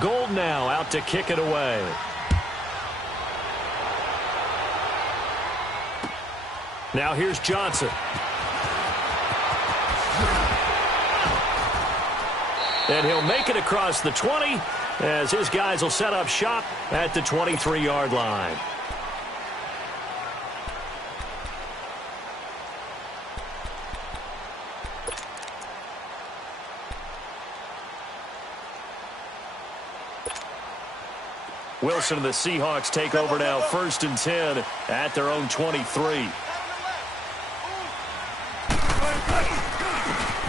Gold now out to kick it away. Now here's Johnson. And he'll make it across the 20 as his guys will set up shop at the 23-yard line. Wilson and the Seahawks take over now, 1st and 10 at their own 23.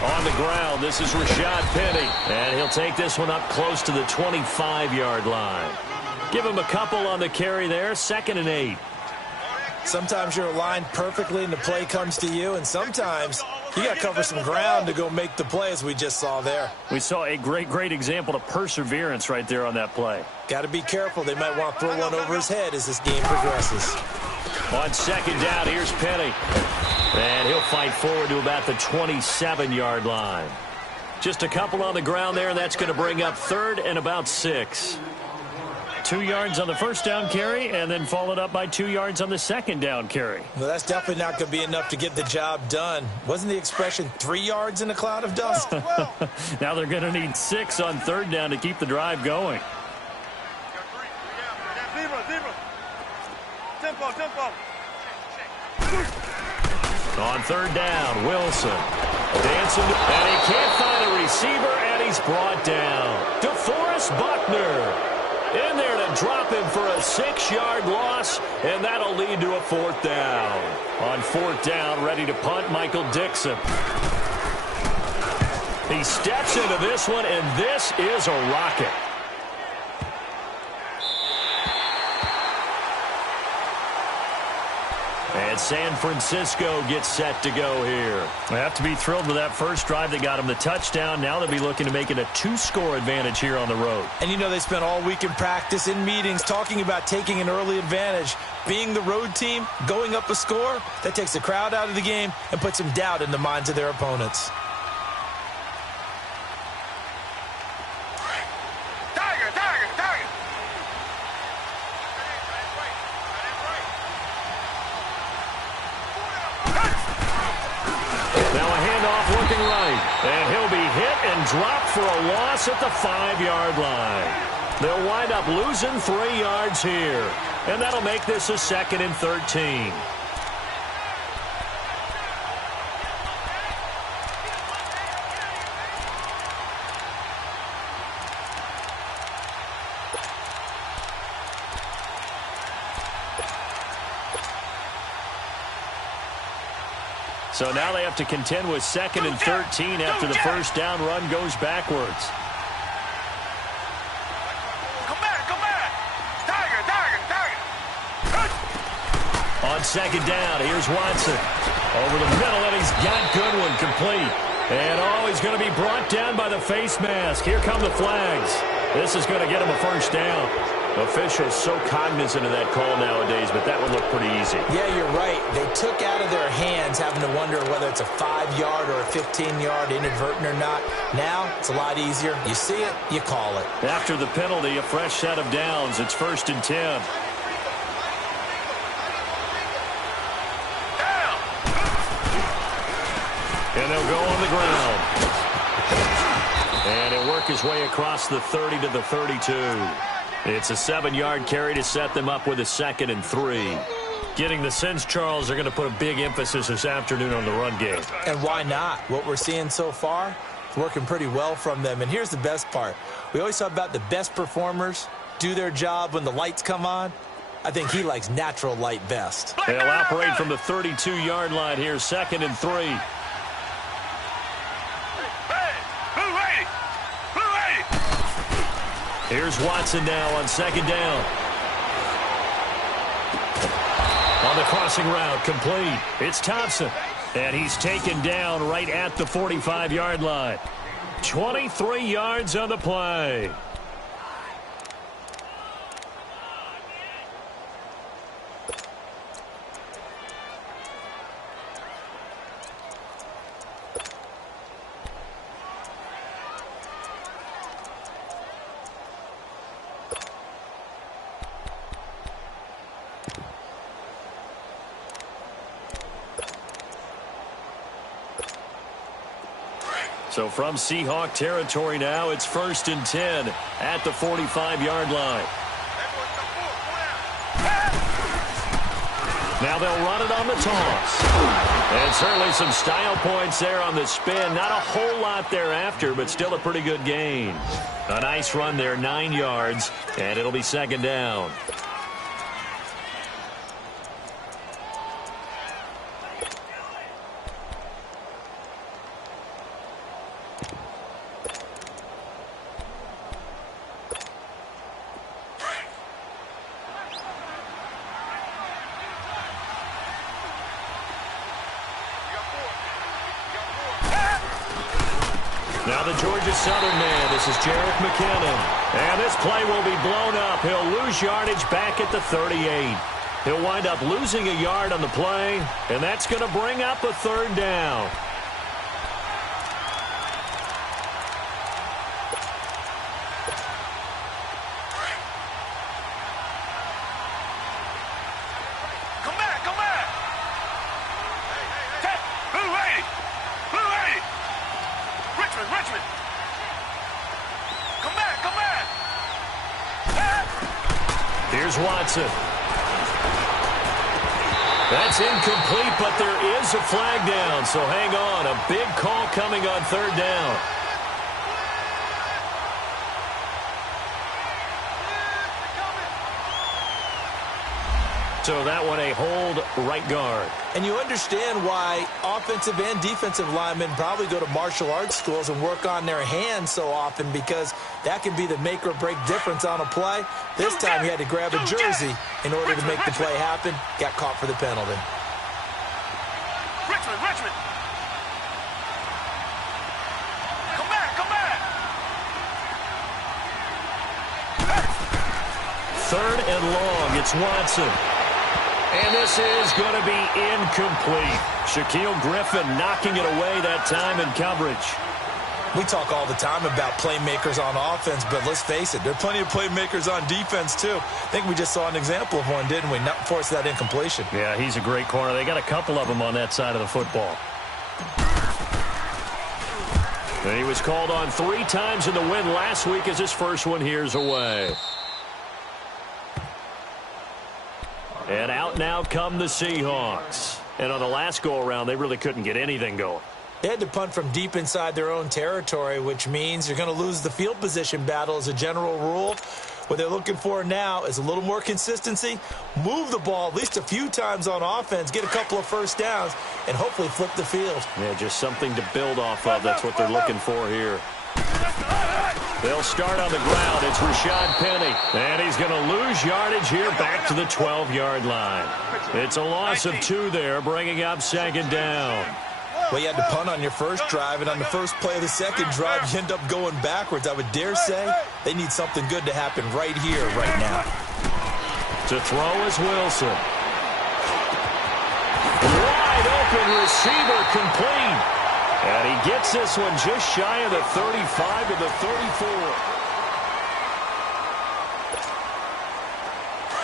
On the ground, this is Rashad Penny, and he'll take this one up close to the 25-yard line. Give him a couple on the carry there, 2nd and 8. Sometimes you're aligned perfectly and the play comes to you, and sometimes you got to cover some ground to go make the play, as we just saw there. We saw a great example of perseverance right there on that play. Got to be careful. They might want to throw one over his head as this game progresses. On 2nd down, here's Penny. And he'll fight forward to about the 27-yard line. Just a couple on the ground there, and that's going to bring up 3rd and about 6. 2 yards on the 1st down carry, and then followed up by 2 yards on the 2nd down carry. Well, that's definitely not going to be enough to get the job done. Wasn't the expression 3 yards in a cloud of dust? Now they're going to need 6 on 3rd down to keep the drive going. On 3rd down, Wilson dancing, and he can't find a receiver, and he's brought down. DeForest Buckner in there to drop him for a 6-yard loss, and that'll lead to a 4th down. On 4th down, ready to punt, Michael Dixon. He steps into this one, and this is a rocket. And San Francisco gets set to go here. They have to be thrilled with that first drive that got them the touchdown. Now they'll be looking to make it a 2-score advantage here on the road. And you know they spent all week in practice, in meetings, talking about taking an early advantage. Being the road team, going up a score, that takes the crowd out of the game and puts some doubt in the minds of their opponents. And he'll be hit and dropped for a loss at the 5-yard line. They'll wind up losing 3 yards here. And that'll make this a 2nd and 13. So now they have to contend with 2nd and 13 after the first down run goes backwards. Come back. Tiger. On 2nd down, here's Watson. Over the middle, and he's got Goodwin complete. And he's going to be brought down by the face mask. Here come the flags. This is going to get him a 1st down. Officials so cognizant of that call nowadays, but that would look pretty easy. Yeah, you're right. They took out of their hands having to wonder whether it's a 5-yard or a 15-yard inadvertent or not. Now, it's a lot easier. You see it, you call it. After the penalty, a fresh set of downs. It's 1st and 10. And they'll go on the ground. And he'll work his way across the 30 to the 32. It's a 7-yard carry to set them up with a 2nd and 3. Getting the sense, Charles, they're going to put a big emphasis this afternoon on the run game. And why not? What we're seeing so far is working pretty well from them. And here's the best part. We always talk about the best performers do their job when the lights come on. I think he likes natural light best. They'll operate from the 32-yard line here, 2nd and 3. Here's Watson now on 2nd down. On the crossing route, complete. It's Thompson. And he's taken down right at the 45-yard line. 23 yards on the play. So from Seahawk territory now, it's 1st and 10 at the 45-yard line. Now they'll run it on the toss. And certainly some style points there on the spin. Not a whole lot thereafter, but still a pretty good gain. A nice run there, 9 yards, and it'll be 2nd down. Now the Georgia Southern man, this is Jerick McKinnon. And this play will be blown up. He'll lose yardage back at the 38. He'll wind up losing a yard on the play, and that's going to bring up a 3rd down. Here's Watson. That's incomplete, but there is a flag down, so hang on. A big call coming on 3rd down. So that one a hold right guard. And you understand why offensive and defensive linemen probably go to martial arts schools and work on their hands so often, because that can be the make or break difference on a play. This time he had to grab a jersey in order to make the play happen. Got caught for the penalty. Richmond. Come back. 3rd and long. It's Watson. And this is going to be incomplete. Shaquill Griffin knocking it away that time in coverage. We talk all the time about playmakers on offense, but let's face it, there are plenty of playmakers on defense, too. I think we just saw an example of one, didn't we? Not force that incompletion. Yeah, he's a great corner. They got a couple of them on that side of the football. And he was called on 3 times in the win last week as his first one here's away. And out now come the Seahawks. And on the last go-around, they really couldn't get anything going. They had to punt from deep inside their own territory, which means you're going to lose the field position battle as a general rule. What they're looking for now is a little more consistency, move the ball at least a few times on offense, get a couple of first downs, and hopefully flip the field. Yeah, just something to build off of. That's what they're looking for here. They'll start on the ground. It's Rashad Penny. And he's going to lose yardage here back to the 12-yard line. It's a loss of 2 there, bringing up 2nd down. Well, you had to punt on your first drive, and on the first play of the second drive, you end up going backwards. I would dare say they need something good to happen right here, right now. To throw is Wilson. Wide open receiver, complete. And he gets this one just shy of the 35 to the 34.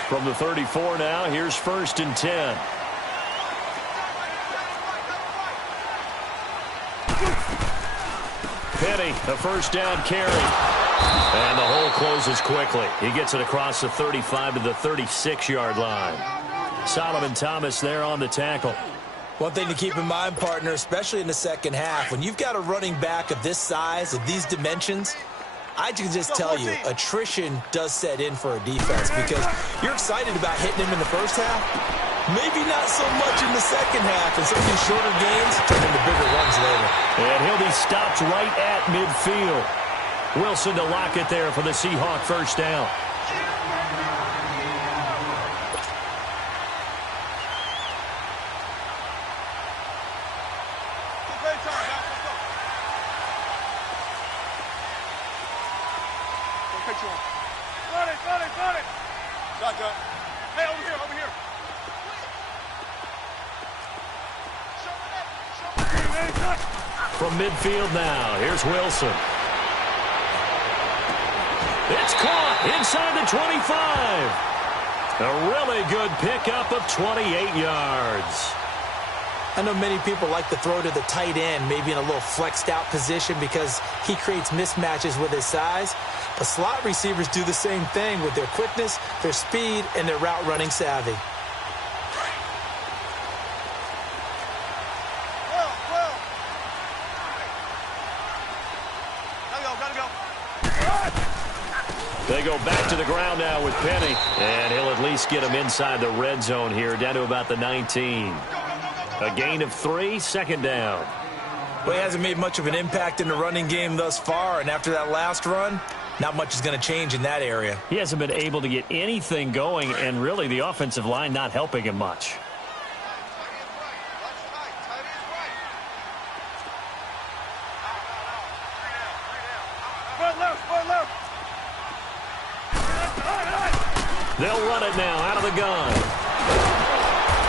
From the 34 now, here's 1st and 10. Penny, a first down carry. And the hole closes quickly. He gets it across the 35 to the 36-yard line. Solomon Thomas there on the tackle. One thing to keep in mind, partner, especially in the second half, when you've got a running back of this size, of these dimensions, I can just tell you, attrition does set in for a defense, because you're excited about hitting him in the first half, maybe not so much in the second half, and some of these shorter gains turn into bigger runs later. And he'll be stopped right at midfield. Wilson to lock it there for the Seahawk first down. Got it. Shotgun. Hey, over here. From midfield now, here's Wilson. It's caught inside the 25. A really good pickup of 28 yards. I know many people like to throw to the tight end, maybe in a little flexed out position because he creates mismatches with his size. But slot receivers do the same thing with their quickness, their speed, and their route running savvy. They go back to the ground now with Penny, and he'll at least get him inside the red zone here, down to about the 19. A gain of 3, second down. Well, he hasn't made much of an impact in the running game thus far, and after that last run, not much is going to change in that area. He hasn't been able to get anything going, and really the offensive line not helping him much. They'll run it now out of the gun.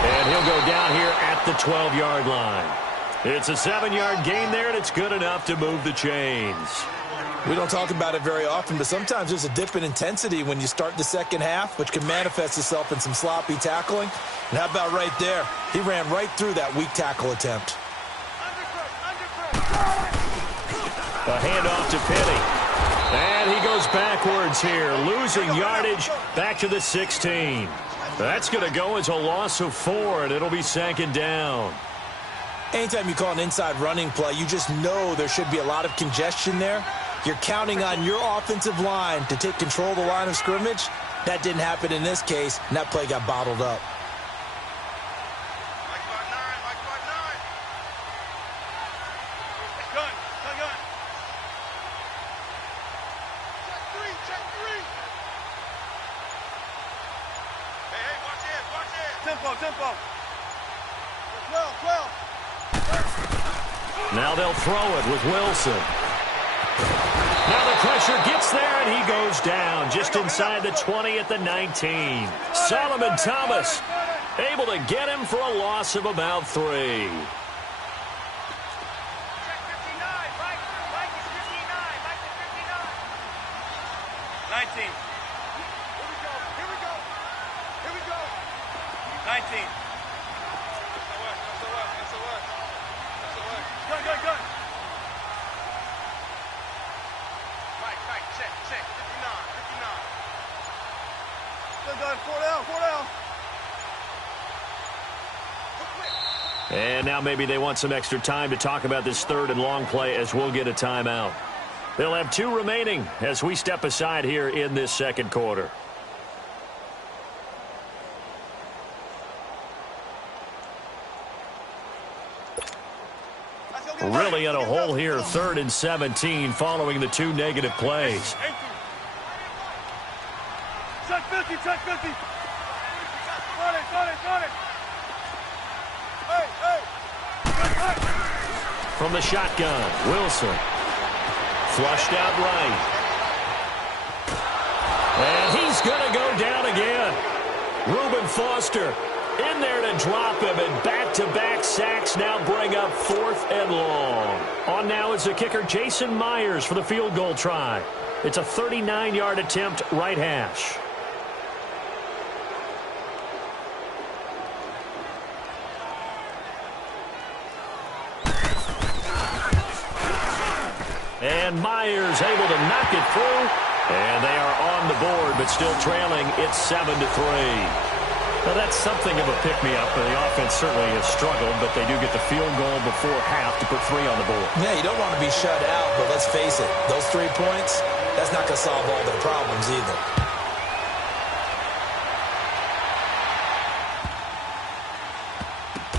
And he'll go down here at the 12-yard line. It's a 7-yard gain there, and it's good enough to move the chains. We don't talk about it very often, but sometimes there's a dip in intensity when you start the second half, which can manifest itself in some sloppy tackling. And how about right there? He ran right through that weak tackle attempt. A handoff to Penny. And he goes backwards here, losing yardage back to the 16. That's going to go as a loss of 4, and it'll be second down. Anytime you call an inside running play, you just know there should be a lot of congestion there. You're counting on your offensive line to take control of the line of scrimmage. That didn't happen in this case, and that play got bottled up. Now they'll throw it with Wilson. Now the pressure gets there, and he goes down just inside the 20 at the 19. Solomon Thomas able to get him for a loss of about 3. And now maybe they want some extra time to talk about this third and long play as we'll get a timeout. They'll have 2 remaining as we step aside here in this second quarter. Really in a hole here, 3rd and 17 following the 2 negative plays. Check 50, check 50. Got it. Hey. From the shotgun, Wilson. Flushed out right. And he's going to go down again. Reuben Foster in there to drop him, and back-to-back sacks now bring up 4th and long. On now is the kicker, Jason Myers, for the field goal try. It's a 39-yard attempt, right hash. And Myers able to knock it through. And they are on the board, but still trailing. It's 7-3. Now, that's something of a pick-me-up. The offense certainly has struggled, but they do get the field goal before half to put 3 on the board. Yeah, you don't want to be shut out, but let's face it, those 3 points, that's not going to solve all their problems either.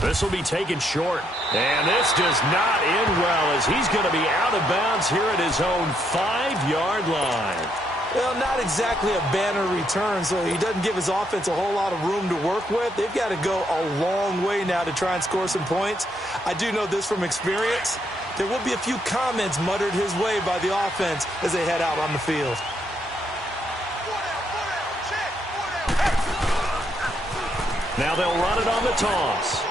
This will be taken short. And this does not end well as he's going to be out of bounds here at his own 5-yard line. Well, not exactly a banner return, so he doesn't give his offense a whole lot of room to work with. They've got to go a long way now to try and score some points. I do know this from experience. There will be a few comments muttered his way by the offense as they head out on the field. Now they'll run it on the toss.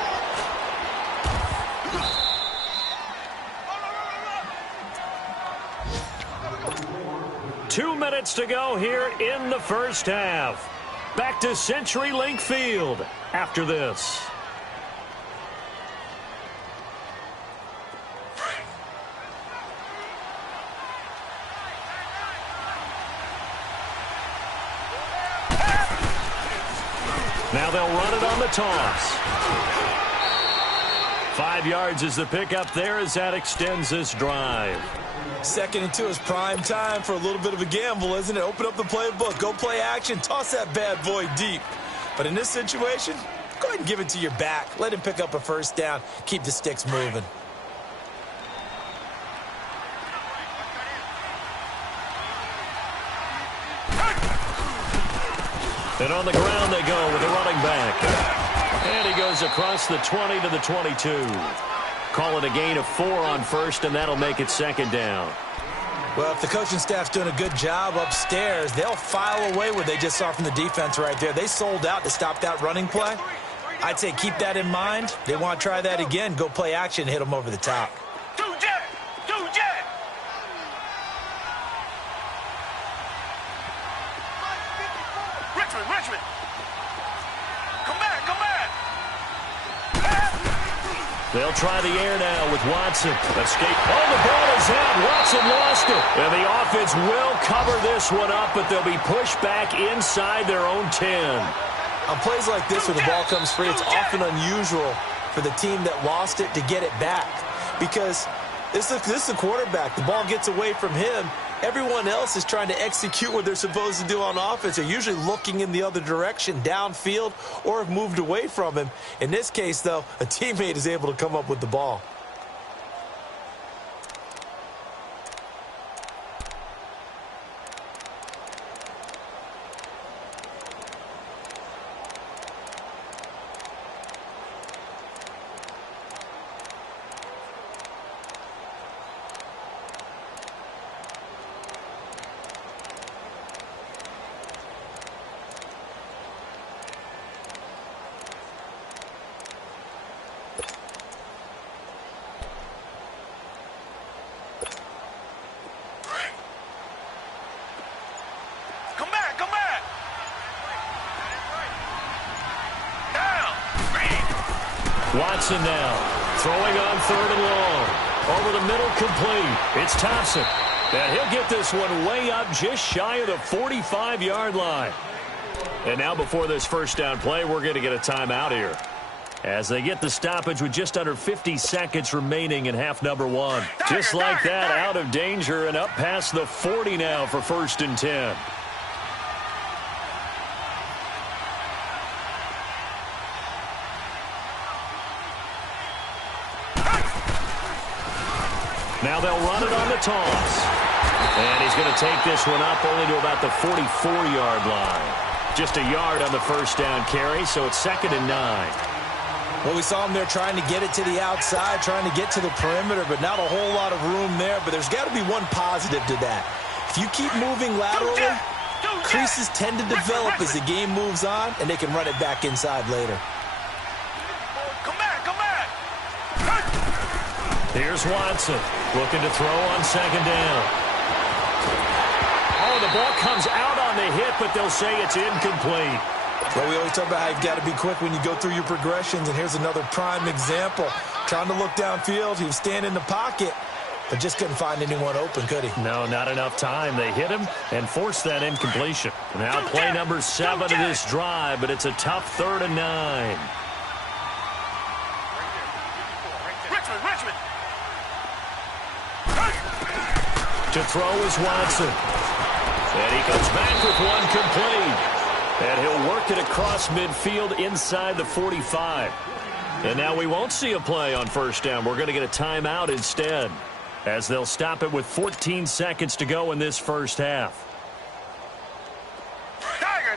2 minutes to go here in the first half. Back to CenturyLink Field after this. Now they'll run it on the toss. 5 yards is the pickup there as that extends this drive. Second and 2 is prime time for a little bit of a gamble, isn't it? Open up the playbook, go play action, toss that bad boy deep. But in this situation, go ahead and give it to your back. Let him pick up a first down. Keep the sticks moving. And on the ground they go with the running back. And he goes across the 20 to the 22. Call it a gain of 4 on first, and that'll make it second down. Well, if the coaching staff's doing a good job upstairs, they'll file away what they just saw from the defense right there. They sold out to stop that running play. I'd say keep that in mind. They want to try that again. Go play action, hit them over the top. Richmond. Come back. They'll try the air now with Watson. Escape. Oh, the ball is out. Watson lost it. And the offense will cover this one up, but they'll be pushed back inside their own 10. On plays like this where the ball comes free, it's often unusual for the team that lost it to get it back. Because this is the quarterback. The ball gets away from him. Everyone else is trying to execute what they're supposed to do on offense. They're usually looking in the other direction, downfield, or have moved away from him. In this case, though, a teammate is able to come up with the ball. Watson now, throwing on 3rd and long. Over the middle, complete. It's Thompson. And he'll get this one way up just shy of the 45-yard line. And now before this first down play, we're going to get a timeout here, as they get the stoppage with just under 50 seconds remaining in half number 1. Just like that, out of danger and up past the 40 now for 1st and 10. Now they'll run it on the toss. And he's going to take this one up only to about the 44-yard line. Just a yard on the first down carry, so it's 2nd and 9. Well, we saw him there trying to get it to the outside, trying to get to the perimeter, but not a whole lot of room there. But there's got to be one positive to that. If you keep moving laterally, creases tend to develop as the game moves on, and they can run it back inside later. Here's Watson, looking to throw on 2nd down. Oh, the ball comes out on the hit, but they'll say it's incomplete. Well, we always talk about how you've got to be quick when you go through your progressions, and here's another prime example. Trying to look downfield, he was standing in the pocket, but just couldn't find anyone open, could he? No, not enough time. They hit him and forced that incompletion. Now play number 7 of this drive, but it's a tough 3rd and 9. Richmond. To throw is Watson. And he comes back with one complete. And he'll work it across midfield inside the 45. And now we won't see a play on 1st down. We're going to get a timeout instead, as they'll stop it with 14 seconds to go in this first half. Tiger.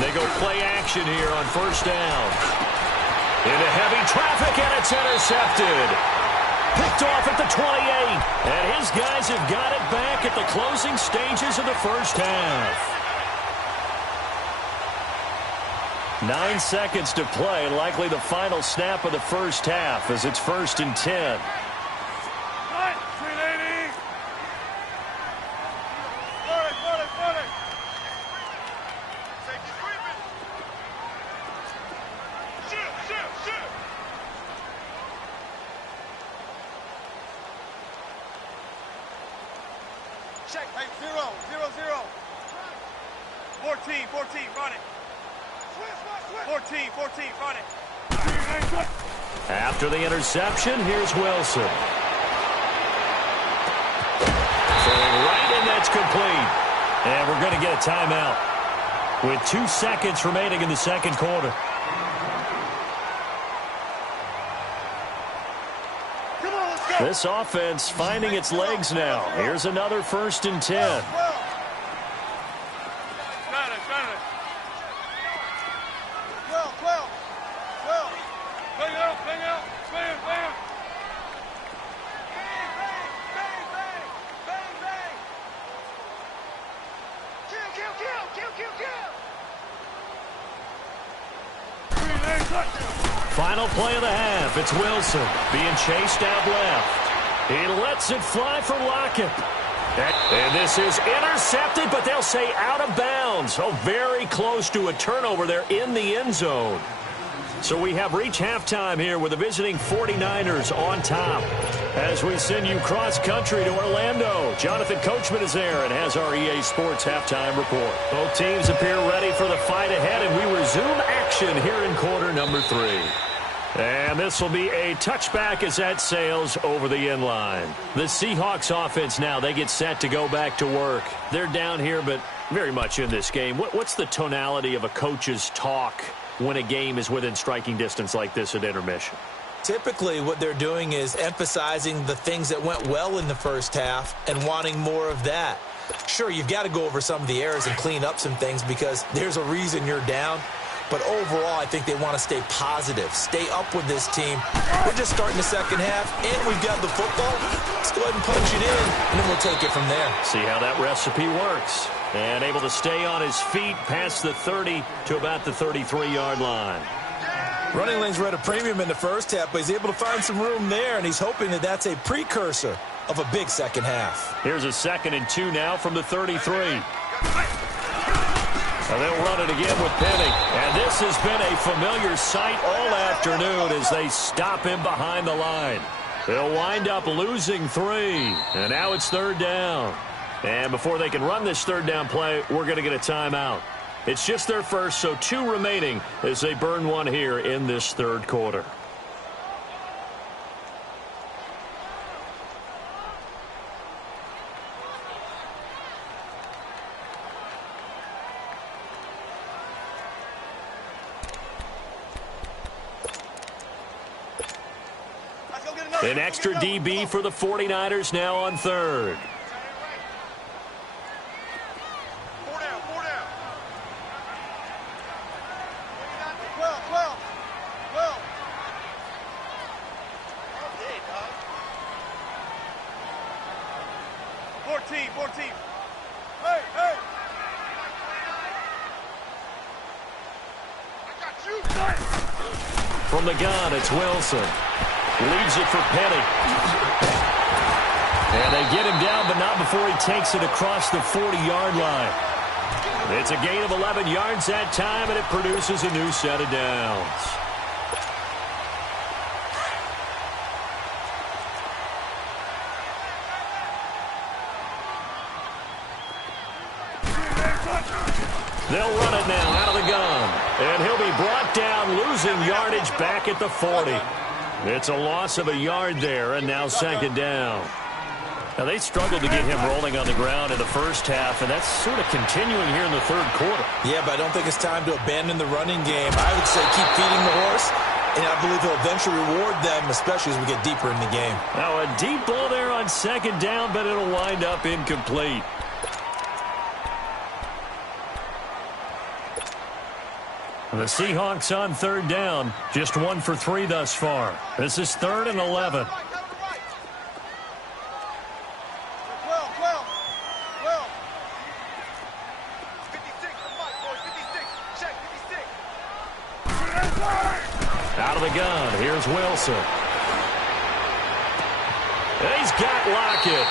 They go play action here on 1st down. Into heavy traffic, and it's intercepted. Picked off at the 28. And his guys have got it back at the closing stages of the first half. 9 seconds to play, likely the final snap of the first half, as it's 1st and 10. Hey, 0-0-0. 14, run it. 14, run it. After the interception, here's Wilson. Throwing right, and that's complete. And we're going to get a timeout with 2 seconds remaining in the second quarter. This offense finding its legs now. Here's another 1st and 10. Final play of the half. It's Wilson being chased out left. He lets it fly for Lockett. And this is intercepted, but they'll say out of bounds. Oh, very close to a turnover there in the end zone. So we have reached halftime here with the visiting 49ers on top. As we send you cross-country to Orlando, Jonathan Coachman is there and has our EA Sports halftime report. Both teams appear ready for the fight ahead, and we resume action here in quarter number 3. And this will be a touchback as that sails over the end line. The Seahawks offense now, they get set to go back to work. They're down here, but very much in this game. What's the tonality of a coach's talk when a game is within striking distance like this at intermission? Typically, what they're doing is emphasizing the things that went well in the first half and wanting more of that. Sure, you've got to go over some of the errors and clean up some things because there's a reason you're down. But overall, I think they want to stay positive, stay up with this team. We're just starting the second half, and we've got the football. Let's go ahead and punch it in, and then we'll take it from there. See how that recipe works. And able to stay on his feet past the 30 to about the 33-yard line. Running lanes were at a premium in the first half, but he's able to find some room there, and he's hoping that that's a precursor of a big second half. Here's a 2nd and 2 now from the 33. And they'll run it again with Penny. And this has been a familiar sight all afternoon as they stop him behind the line. They'll wind up losing 3. And now it's 3rd down. And before they can run this 3rd down play, we're going to get a timeout. It's just their first, so 2 remaining as they burn 1 here in this 3rd quarter. An extra DB for the 49ers now on 3rd. 4 down. 12. 14. Hey. I got you. From the gun, it's Wilson. Leaves it for Penny. And they get him down, but not before he takes it across the 40-yard line. It's a gain of 11 yards that time, and it produces a new set of downs. They'll run it now out of the gun. And he'll be brought down, losing yardage back at the 40. It's a loss of a yard there, and now 2nd down. Now, they struggled to get him rolling on the ground in the first half, and that's sort of continuing here in the 3rd quarter. Yeah, but I don't think it's time to abandon the running game. I would say keep feeding the horse, and I believe he'll eventually reward them, especially as we get deeper in the game. Now, a deep ball there on 2nd down, but it'll wind up incomplete. The Seahawks on 3rd down, just 1 for 3 thus far. This is 3rd and 11. 12. Out of the gun, here's Wilson. He's got Lockett.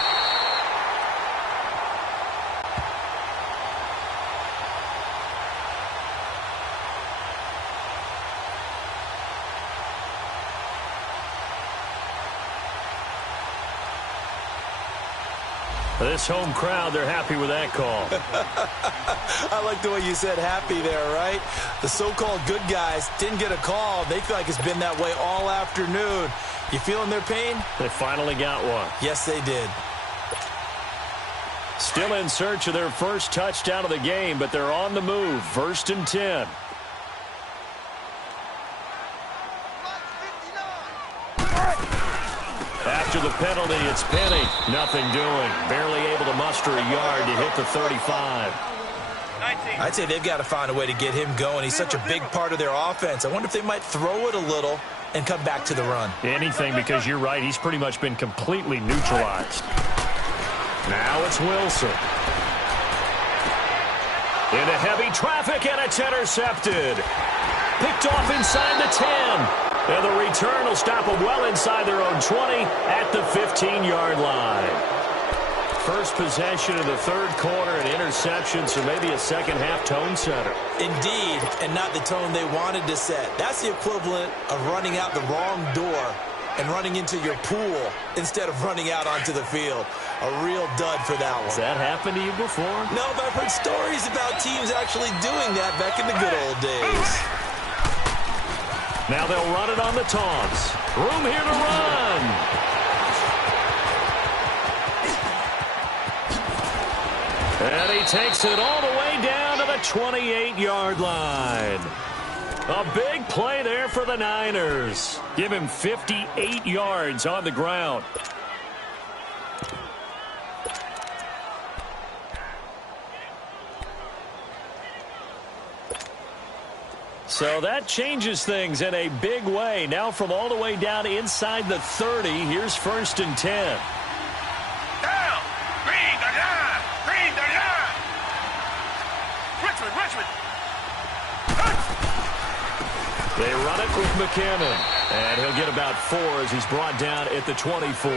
This home crowd, they're happy with that call. I like the way you said happy there, right? The so-called good guys didn't get a call. They feel like it's been that way all afternoon. You feeling their pain? They finally got one. Yes, they did. Still in search of their first touchdown of the game, but they're on the move. 1st and 10. After the penalty, it's Penny. Nothing doing. Barely able to muster a yard to hit the 35. I'd say they've got to find a way to get him going. He's such a big part of their offense. I wonder if they might throw it a little and come back to the run. Anything, because you're right. He's pretty much been completely neutralized. Now it's Wilson. Into heavy traffic, and it's intercepted. Picked off inside the 10. And the return will stop them well inside their own 20 at the 15-yard line. First possession of the third quarter, an interception, so maybe a second-half tone setter. Indeed, and not the tone they wanted to set. That's the equivalent of running out the wrong door and running into your pool instead of running out onto the field. A real dud for that one. Has that happened to you before? No, but I've heard stories about teams actually doing that back in the good old days. Now they'll run it on the taunts. Room here to run. And he takes it all the way down to the 28-yard line. A big play there for the Niners. Give him 58 yards on the ground. So that changes things in a big way. Now from all the way down inside the 30, here's 1st and 10. Down! Green the line! Green the line! Richmond! They run it with McKinnon. And he'll get about 4 as he's brought down at the 24.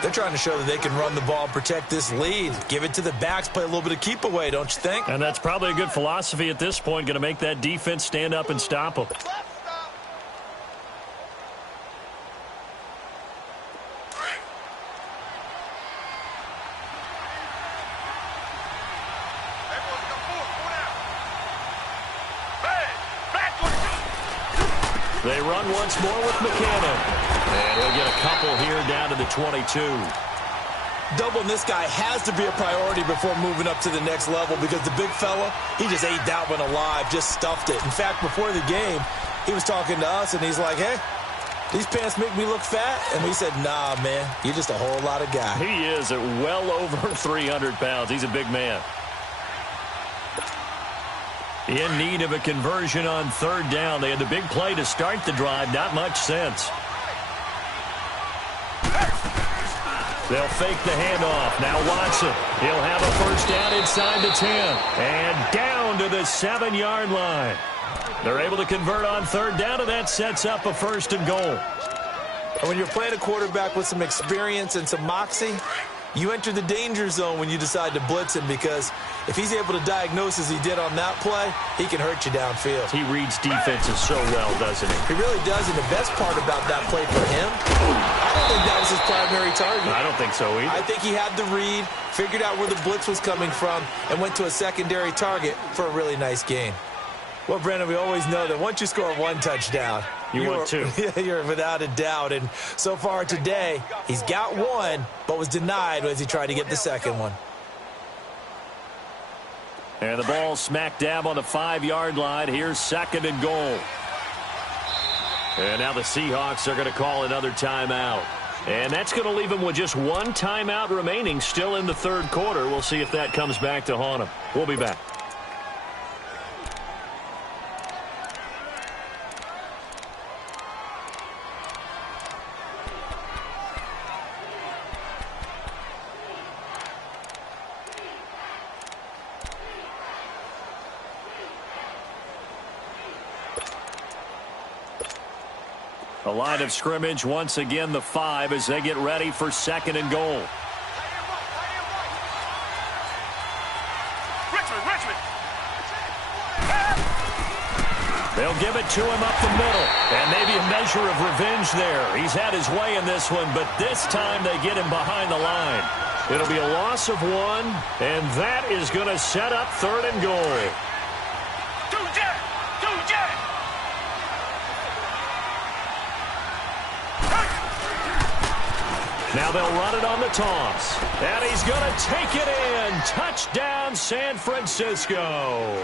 They're trying to show that they can run the ball and protect this lead. Give it to the backs, play a little bit of keep away, don't you think? And that's probably a good philosophy at this point, going to make that defense stand up and stop them. They run once more with McKinnon. And he'll get a couple here down to the 22. Doubling this guy has to be a priority before moving up to the next level because the big fella, he just ate that one alive, just stuffed it. In fact, before the game, he was talking to us, and he's like, hey, these pants make me look fat? And we said, nah, man, you're just a whole lot of guy. He is at well over 300 pounds. He's a big man. In need of a conversion on 3rd down. They had the big play to start the drive. Not much sense. They'll fake the handoff. Now Watson. He'll have a first down inside the 10. And down to the 7-yard line. They're able to convert on 3rd down, and that sets up a 1st and goal. And when you're playing a quarterback with some experience and some moxie, you enter the danger zone when you decide to blitz him because if he's able to diagnose as he did on that play, he can hurt you downfield. He reads defenses so well, doesn't he? He really does, and the best part about that play for him, I don't think that was his primary target. I don't think so either. I think he had the read, figured out where the blitz was coming from, and went to a secondary target for a really nice gain. Well, Brandon, we always know that once you score one touchdown, you want two. You're without a doubt. And so far today, he's got one, but was denied as he tried to get the second one. And the ball smack dab on the 5-yard line. Here's 2nd and goal. And now the Seahawks are going to call another timeout. And that's going to leave them with just one timeout remaining still in the 3rd quarter. We'll see if that comes back to haunt them. We'll be back. The line of scrimmage, once again, the 5 as they get ready for 2nd and goal. Richmond! They'll give it to him up the middle. And maybe a measure of revenge there. He's had his way in this one, but this time they get him behind the line. It'll be a loss of 1, and that is going to set up 3rd and goal. Now they'll run it on the toss. And he's going to take it in. Touchdown, San Francisco.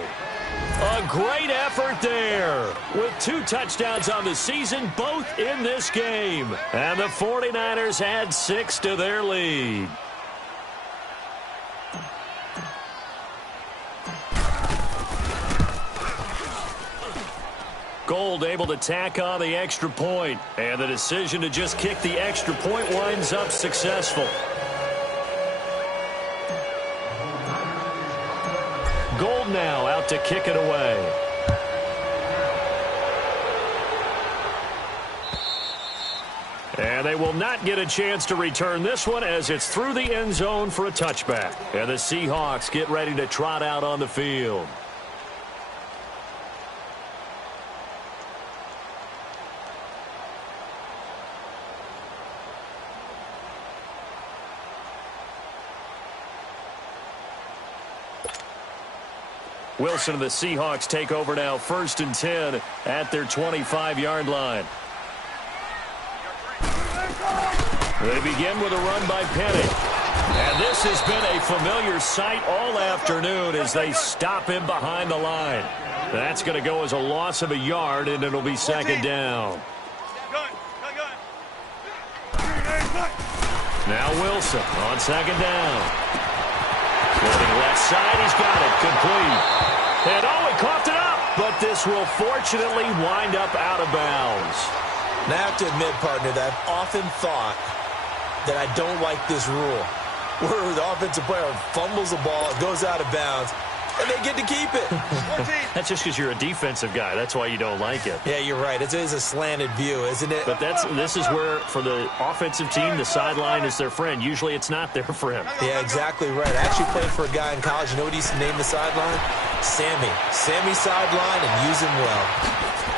A great effort there. With 2 touchdowns on the season, both in this game. And the 49ers add 6 to their lead. Gold able to tack on the extra point, and the decision to just kick the extra point winds up successful. Gold now out to kick it away. And they will not get a chance to return this one as it's through the end zone for a touchback. And the Seahawks get ready to trot out on the field. Wilson and the Seahawks take over now, 1st and 10 at their 25-yard line. They begin with a run by Penny. And this has been a familiar sight all afternoon as they stop him behind the line. That's going to go as a loss of a yard, and it'll be 2nd down. Now Wilson on 2nd down. Floating left side, he's got it, complete. And he coughed it up, but this will fortunately wind up out of bounds. Now I have to admit, partner, that I've often thought that I don't like this rule, where the offensive player fumbles the ball, it goes out of bounds, and they get to keep it. That's just because you're a defensive guy. That's why you don't like it. Yeah, you're right. It is a slanted view, isn't it? But this is where, for the offensive team, the sideline is their friend. Usually it's not there for him. Yeah, exactly right. I actually played for a guy in college. You know what he used to name the sideline? Sammy. Sammy sideline, and use him well.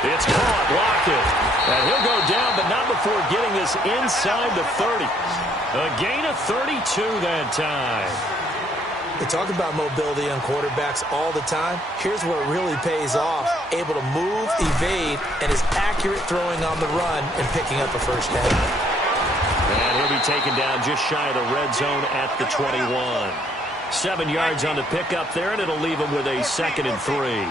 It's caught, Lockett. And he'll go down, but not before getting this inside the 30. A gain of 32 that time. They talk about mobility on quarterbacks all the time. Here's where it really pays off. Able to move, evade, and is accurate throwing on the run and picking up a 1st down. And he'll be taken down just shy of the red zone at the 21. 7 yards on the pickup there, and it'll leave him with a 2nd and 3.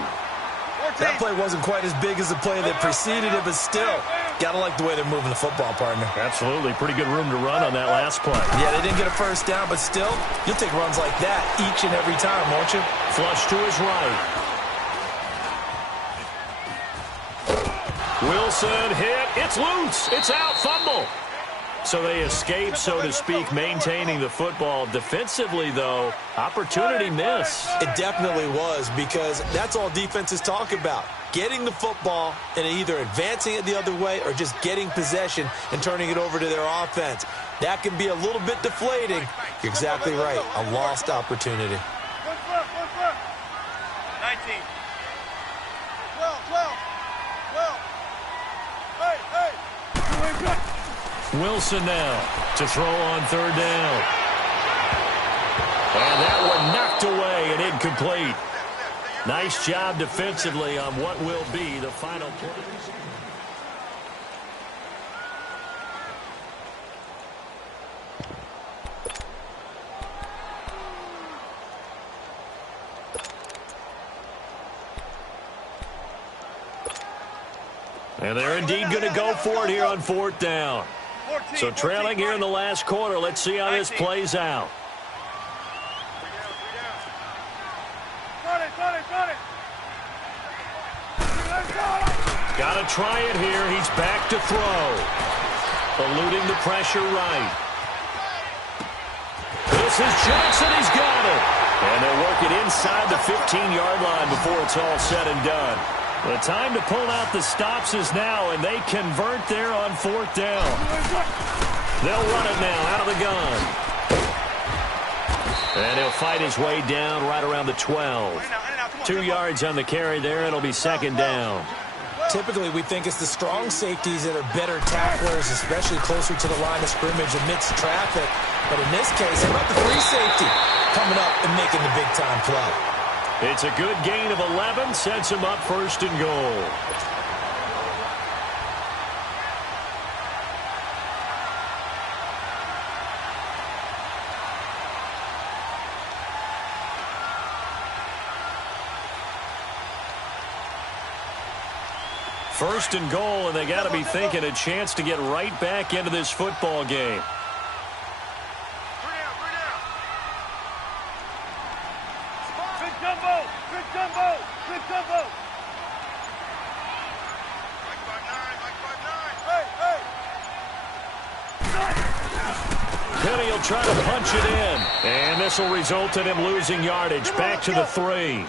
That play wasn't quite as big as the play that preceded it, but still, gotta like the way they're moving the football, partner. Absolutely. Pretty good room to run on that last play. Yeah, they didn't get a 1st down, but still, you'll take runs like that each and every time, won't you? Flush to his right. Wilson hit. It's loose. It's out. Fumble. So they escape, so to speak, maintaining the football. Defensively, though, opportunity miss. It definitely was, because that's all defenses talk about. Getting the football and either advancing it the other way or just getting possession and turning it over to their offense. That can be a little bit deflating. You're exactly right. A lost opportunity. 19. 12. Hey. Wilson now to throw on 3rd down. And that one knocked away and incomplete. Nice job defensively on what will be the final play. And they're indeed going to go for it here on 4th down. So trailing here in the last quarter. Let's see how this plays out. Got to try it here. He's back to throw. Eluding the pressure right. This is Jackson. He's got it. And they'll work it inside the 15-yard line before it's all said and done. The time to pull out the stops is now, and they convert there on 4th down. They'll run it now out of the gun. And he'll fight his way down right around the 12. 2 yards on the carry there. It'll be 2nd down. Typically, we think it's the strong safeties that are better tacklers, especially closer to the line of scrimmage amidst traffic. But in this case, how about the free safety coming up and making the big-time play? It's a good gain of 11, sets him up first and goal. First and goal, and they got to be thinking a chance to get right back into this football game. Big jumbo! Big jumbo! Big jumbo! Mike 5'9", Mike 5'9". Hey, hey! Penny will try to punch it in, and this will result in him losing yardage. Back to the 3.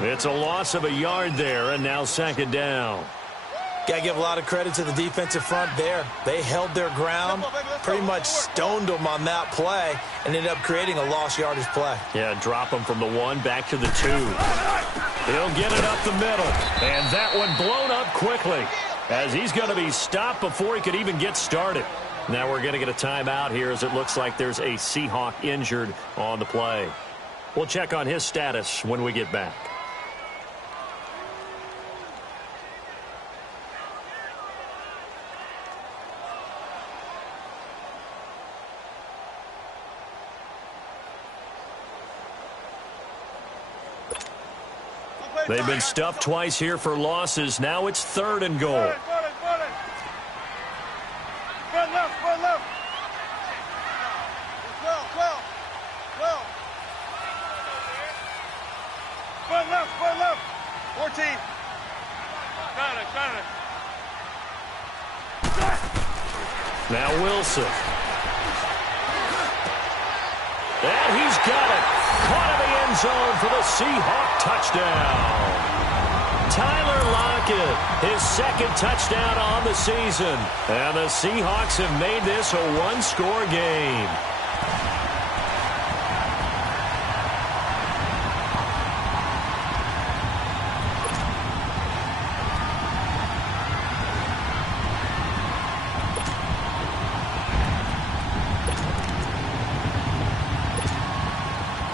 It's a loss of a yard there, and now second down. Got to give a lot of credit to the defensive front there. They held their ground, pretty much stoned them on that play, and ended up creating a lost yardage play. Yeah, drop him from the 1 back to the 2. He'll get it up the middle, and that one blown up quickly as he's going to be stopped before he could even get started. Now we're going to get a timeout here as it looks like there's a Seahawk injured on the play. We'll check on his status when we get back. They've been stuffed twice here for losses. Now it's third and goal. Front left, front left. 12. Front left. 14. Got it. Now Wilson. And he's got it. Caught in the end zone for the Seahawk touchdown. Tyler Lockett, his second touchdown on the season. And the Seahawks have made this a one-score game.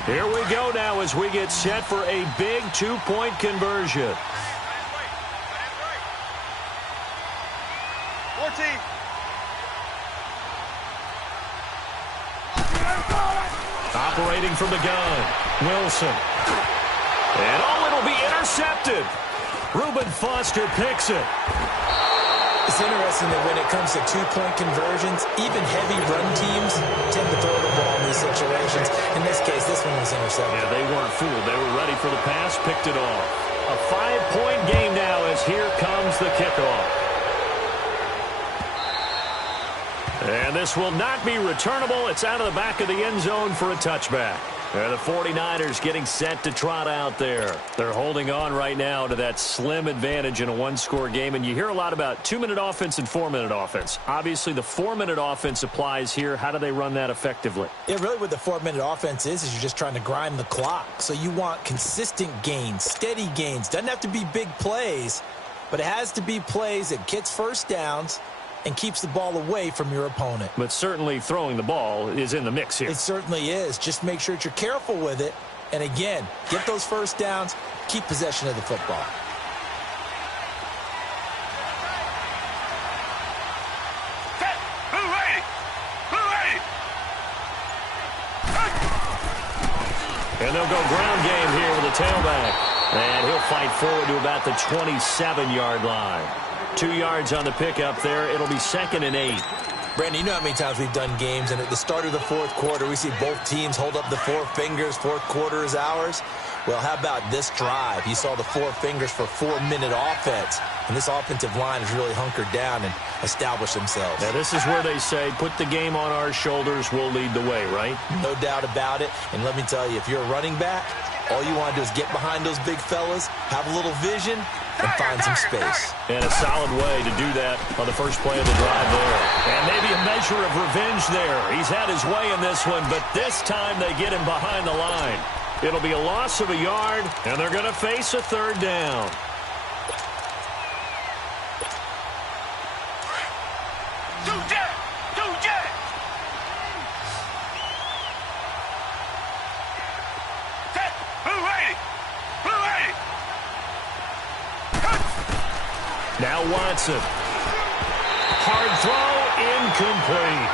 Here we go now as we get set for a big two-point conversion. 14. Operating from the gun, Wilson. And it'll be intercepted. Reuben Foster picks it. It's interesting that when it comes to two-point conversions, even heavy run teams tend to throw the ball in these situations. In this case, this one was intercepted. Yeah, they weren't fooled. They were ready for the pass, picked it off. A 5-point game now as here comes the kickoff. And this will not be returnable. It's out of the back of the end zone for a touchback. And the 49ers getting set to trot out there. They're holding on right now to that slim advantage in a one-score game. And you hear a lot about 2-minute offense and 4-minute offense. Obviously, the 4-minute offense applies here. How do they run that effectively? Yeah, really what the 4-minute offense is you're just trying to grind the clock. So you want consistent gains, steady gains. Doesn't have to be big plays, but it has to be plays that gets first downs and keeps the ball away from your opponent. But certainly throwing the ball is in the mix here. It certainly is. Just make sure that you're careful with it. And again, get those first downs, keep possession of the football. Set. Blue ready. And they'll go ground game here with a tailback. And he'll fight forward to about the 27-yard line. 2 yards on the pickup there. It'll be 2nd and 8. Brandon, you know how many times we've done games, and at the start of the fourth quarter, we see both teams hold up the 4 fingers, fourth quarter is ours. Well, how about this drive? You saw the 4 fingers for 4-minute offense, and this offensive line has really hunkered down and established themselves. Now, this is where they say, put the game on our shoulders, we'll lead the way, right? No doubt about it, and let me tell you, if you're a running back, all you want to do is get behind those big fellas, have a little vision, and find some space. And a solid way to do that on the first play of the drive there. And maybe a measure of revenge there. He's had his way in this one, but this time they get him behind the line. It'll be a loss of a yard, and they're going to face a 3rd down. Now Watson. Hard throw, incomplete.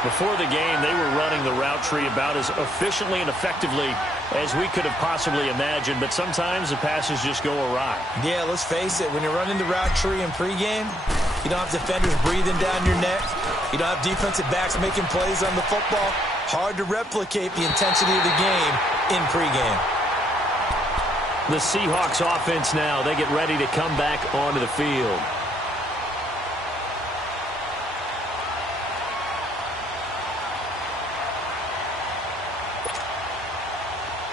Before the game, they were running the route tree about as efficiently and effectively as we could have possibly imagined, but sometimes the passes just go awry. Yeah, let's face it, when you're running the route tree in pregame, you don't have defenders breathing down your neck. You don't have defensive backs making plays on the football. Hard to replicate the intensity of the game in pregame. The Seahawks offense now, they get ready to come back onto the field.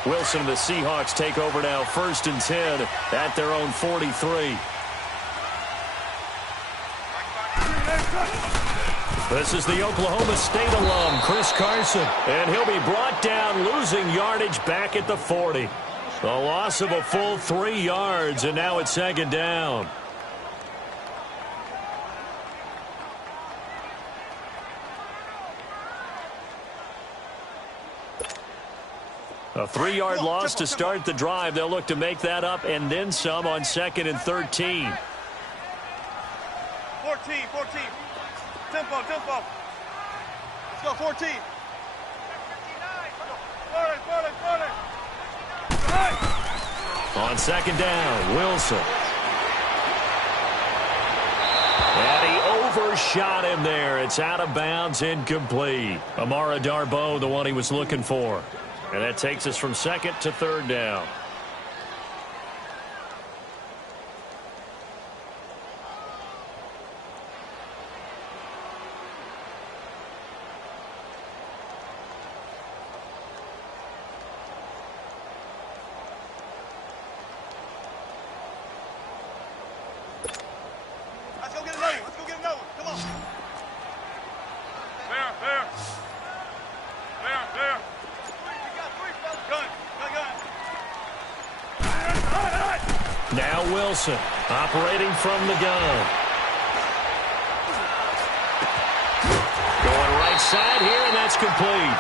Wilson and the Seahawks take over now, 1st and 10 at their own 43. This is the Oklahoma State alum, Chris Carson, and he'll be brought down, losing yardage back at the 40. A loss of a full 3 yards, and now it's 2nd down. A 3-yard loss to start the drive. They'll look to make that up and then some on 2nd and 13. 14. Tempo. Let's go, 14. 40. On 2nd down, Wilson. And he overshot him there. It's out of bounds, incomplete. Amara Darboh, the one he was looking for. And that takes us from 2nd to 3rd down. Let's go get another one. Come on. There. Now Wilson, operating from the gun. Going right side here, and that's complete.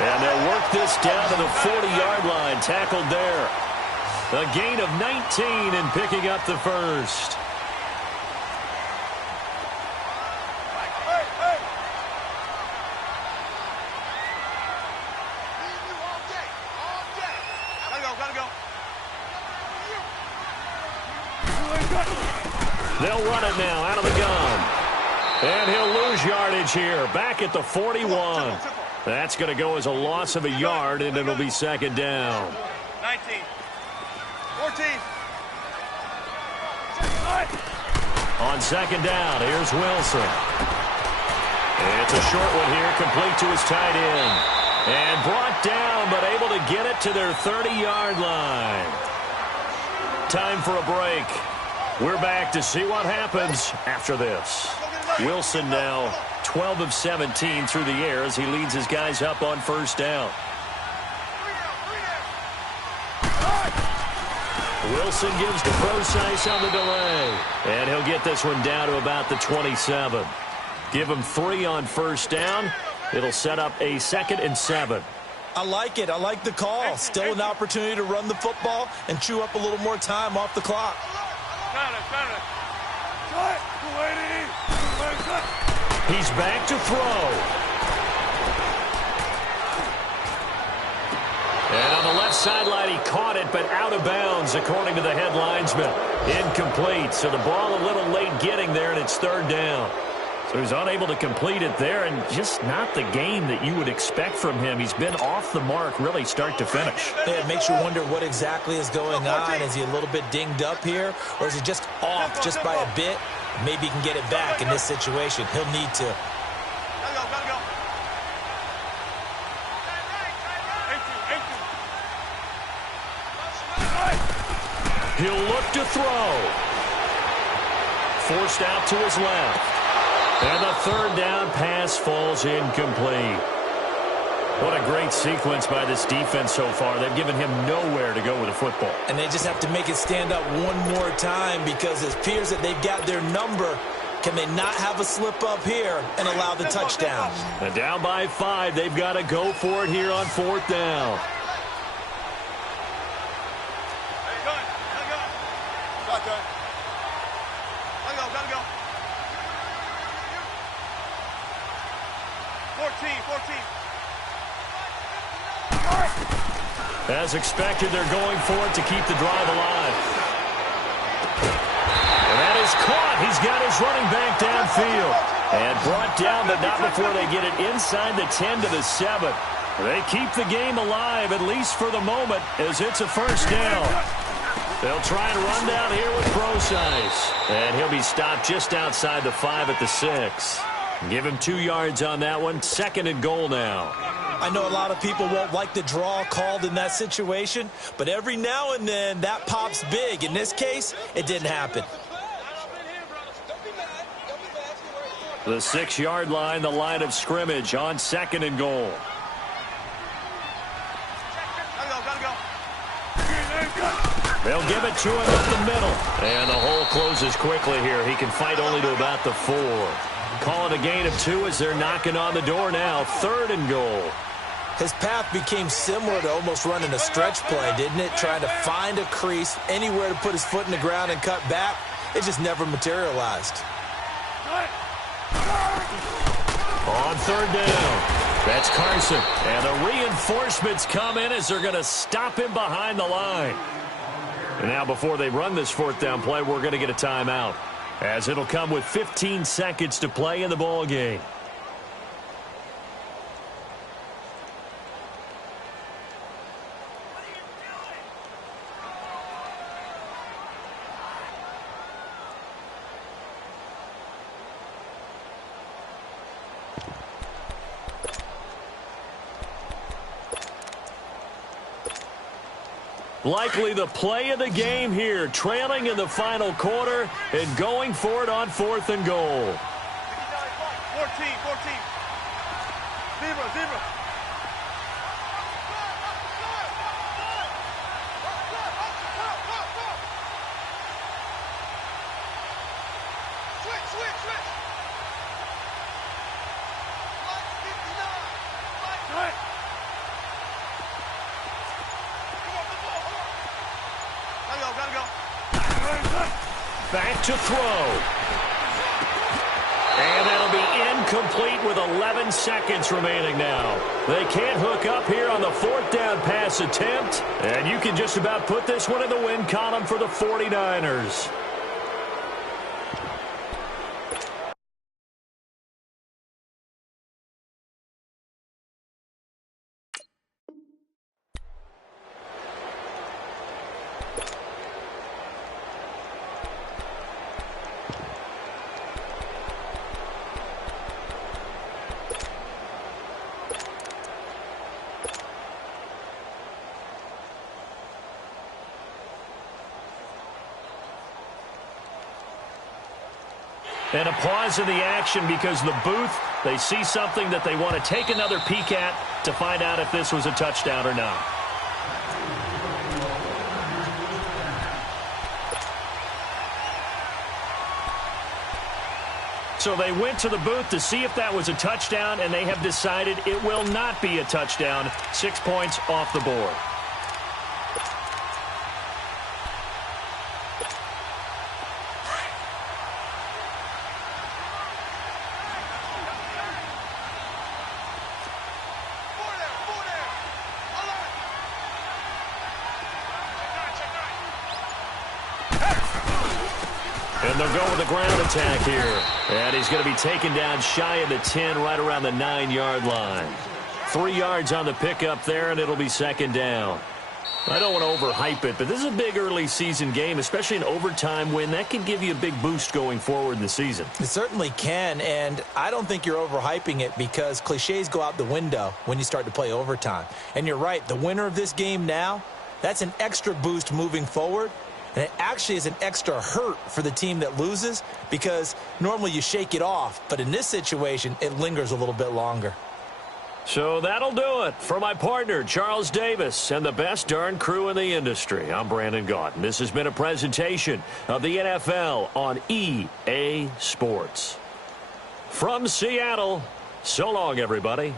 And they'll work this down to the 40-yard line, tackled there. A gain of 19 and picking up the first. They'll run it now out of the gun. And he'll lose yardage here. Back at the 41. That's going to go as a loss of a yard, and it'll be 2nd down. 19. 14. On 2nd down, here's Wilson. It's a short one here, complete to his tight end. And brought down, but able to get it to their 30-yard line. Time for a break. We're back to see what happens after this. Wilson now 12 of 17 through the air as he leads his guys up on 1st down. Wilson gives to Prosise on the delay. And he'll get this one down to about the 27. Give him 3 on 1st down. It'll set up a 2nd and 7. I like it. I like the call. Still an opportunity to run the football and chew up a little more time off the clock. He's back to throw. And on the left sideline, he caught it, but out of bounds, according to the head linesman. Incomplete, so the ball a little late getting there, and it's 3rd down. So he's unable to complete it there, and just not the game that you would expect from him. He's been off the mark, really, start to finish. Yeah, it makes you wonder what exactly is going on. Is he a little bit dinged up here, or is he just off just by a bit? Maybe he can get it back in this situation. He'll need to. Gotta go. He'll look to throw. Forced out to his left. And the 3rd down pass falls incomplete. What a great sequence by this defense so far. They've given him nowhere to go with the football. And they just have to make it stand up one more time because it appears that they've got their number. Can they not have a slip up here and allow the touchdown? And down by 5, they've got to go for it here on 4th down. Gotta go. 14. As expected, they're going for it to keep the drive alive. And that is caught. He's got his running back downfield. And brought down, but not before they get it inside the 10 to the 7. They keep the game alive, at least for the moment, as it's a first down. They'll try and run down here with Procise. And he'll be stopped just outside the 5 at the 6. Give him 2 yards on that one. 2nd and goal now. I know a lot of people won't like the draw called in that situation, but every now and then that pops big. In this case, it didn't happen. The 6-yard line, the line of scrimmage on 2nd and goal. Gotta go. They'll give it to him up the middle. And the hole closes quickly here. He can fight only to about the 4. Call it a gain of 2 as they're knocking on the door now. 3rd and goal. His path became similar to almost running a stretch play, didn't it? Trying to find a crease, anywhere to put his foot in the ground and cut back. It just never materialized. On 3rd down, that's Carson. And the reinforcements come in as they're going to stop him behind the line. And now before they run this 4th down play, we're going to get a timeout, as it'll come with 15 seconds to play in the ball game. Likely the play of the game here, trailing in the final quarter and going for it on 4th and goal. 14. Zebra. Switch. Gotta go. Back to throw. And that'll be incomplete with 11 seconds remaining now. They can't hook up here on the 4th down pass attempt. And you can just about put this one in the win column for the 49ers. And a pause in the action because the booth, they see something that they want to take another peek at to find out if this was a touchdown or not. So they went to the booth to see if that was a touchdown, and they have decided it will not be a touchdown. 6 points off the board. And they'll go with a ground attack here. And he's going to be taken down shy of the 10, right around the 9-yard line. 3 yards on the pickup there, and it'll be 2nd down. I don't want to overhype it, but this is a big early season game, especially an overtime win. That can give you a big boost going forward in the season. It certainly can, and I don't think you're overhyping it because cliches go out the window when you start to play overtime. And you're right, the winner of this game now, that's an extra boost moving forward. And it actually is an extra hurt for the team that loses because normally you shake it off. But in this situation, it lingers a little bit longer. So that'll do it for my partner, Charles Davis, and the best darn crew in the industry. I'm Brandon Gaudin. This has been a presentation of the NFL on EA Sports. From Seattle, so long, everybody.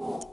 Bye.